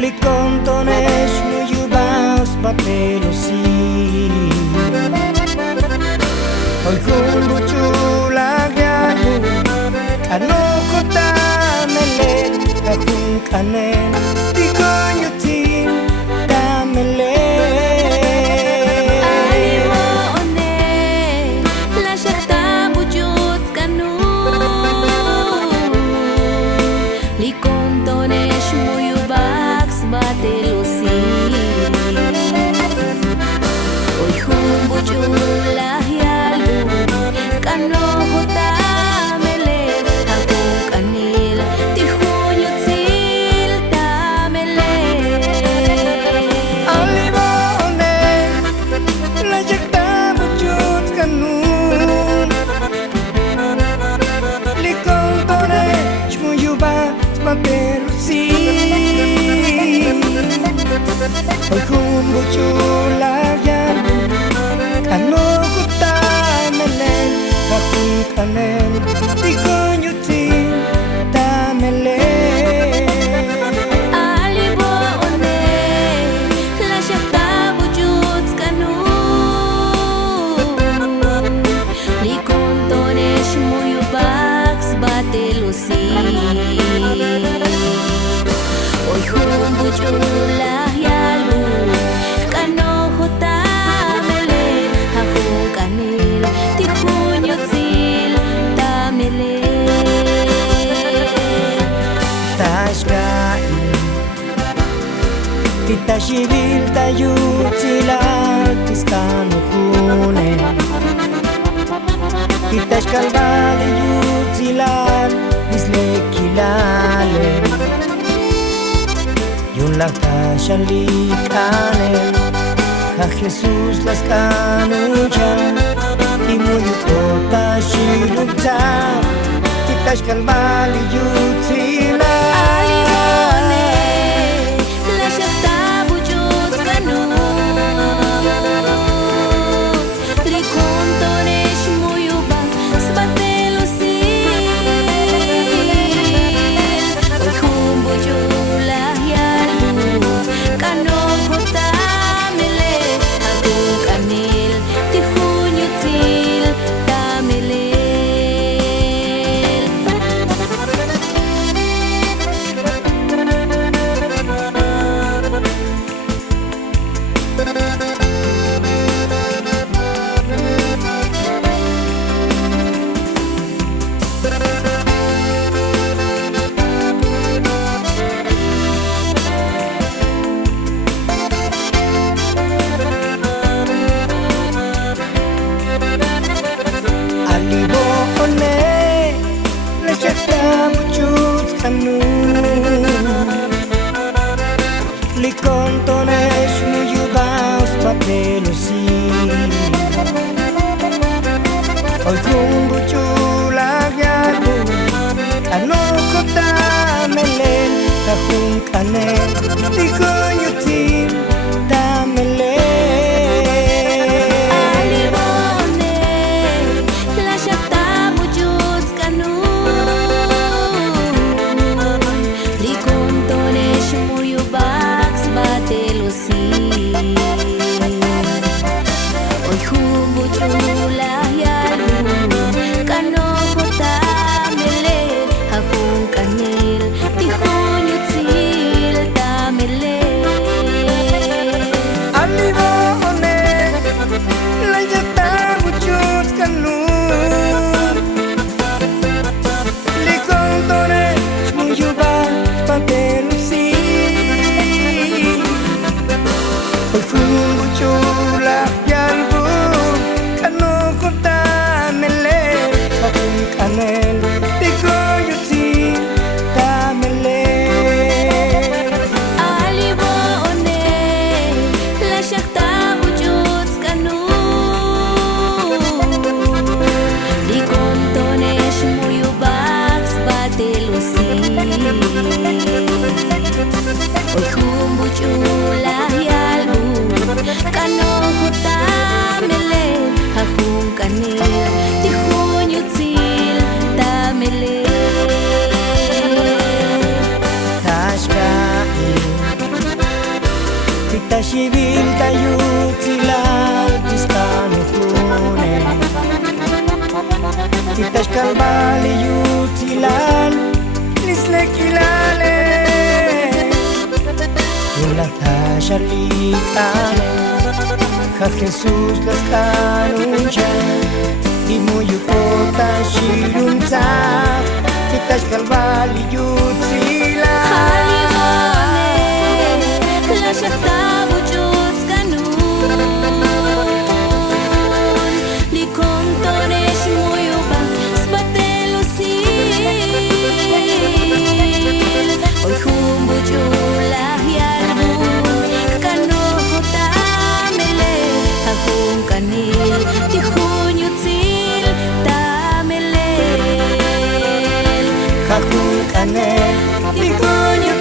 Likontonesh muyubaus batelosi Hoy kumbu chulagyagu Ano kota melen Kakung kanen Di konyutin damelen Aliwo one Lasyakta bujut kanu Likontonesh muyubaks batelosi Hoy kumbu chulagyagu Kano kota melen Kakung kanil Di konyutin damelen Alimone Lajakta bujut kanu Likontone Shmuyuba Spapelusi Hoy kumbu chulayan Kano kuta melen Kakung kanen Dikonyutin damelen Aliwo one Lasyakta bujut kanu Likontonesh muyubaks batelosi Hoy kumbu chulayalu Kano kota mele Hakung kanil Tikunyutil tamele Tashkain Tita shivil tayut silal Tiskano kune Tita shkalbale yut silal Disle kilale Yun lang tashalikane A Jesus las kanujan Imuyuto tashilukta Tita shkalbale yut silal Alimone Lasyakta bujut kanu Likontonesh muyubaks batelosi Hoy kumbu chulayalu Kano kota mele Hakung kanil Tikunyutil tamelel Alibo one Lasyakta bujut kanu Likontonesh muyubaus batelosi Hoy kumbu chulagyagu Ano kota melen Kakung kanen Dikonyutin damelen Alimone Lasyakta bujut kanu Likontonesh muyubaks batelosi Hoy kumbu chulayalu Kano kota mele Hakung kanil Tikunyutil tamele Shibil tayo silal Piskano kune Titas kalbali yut silal Lisle kilale Ulata shalikane Ha Jesus las kanunjan Timuyu kota shirunta Titas kalbali yut silal La shakta wujud kanun Li kontonesh muyuba sbatelo sil Oy humbujula yarun Kano tamele Akong kanil Di hunyut sil tamele Kakung kanel Di kunyut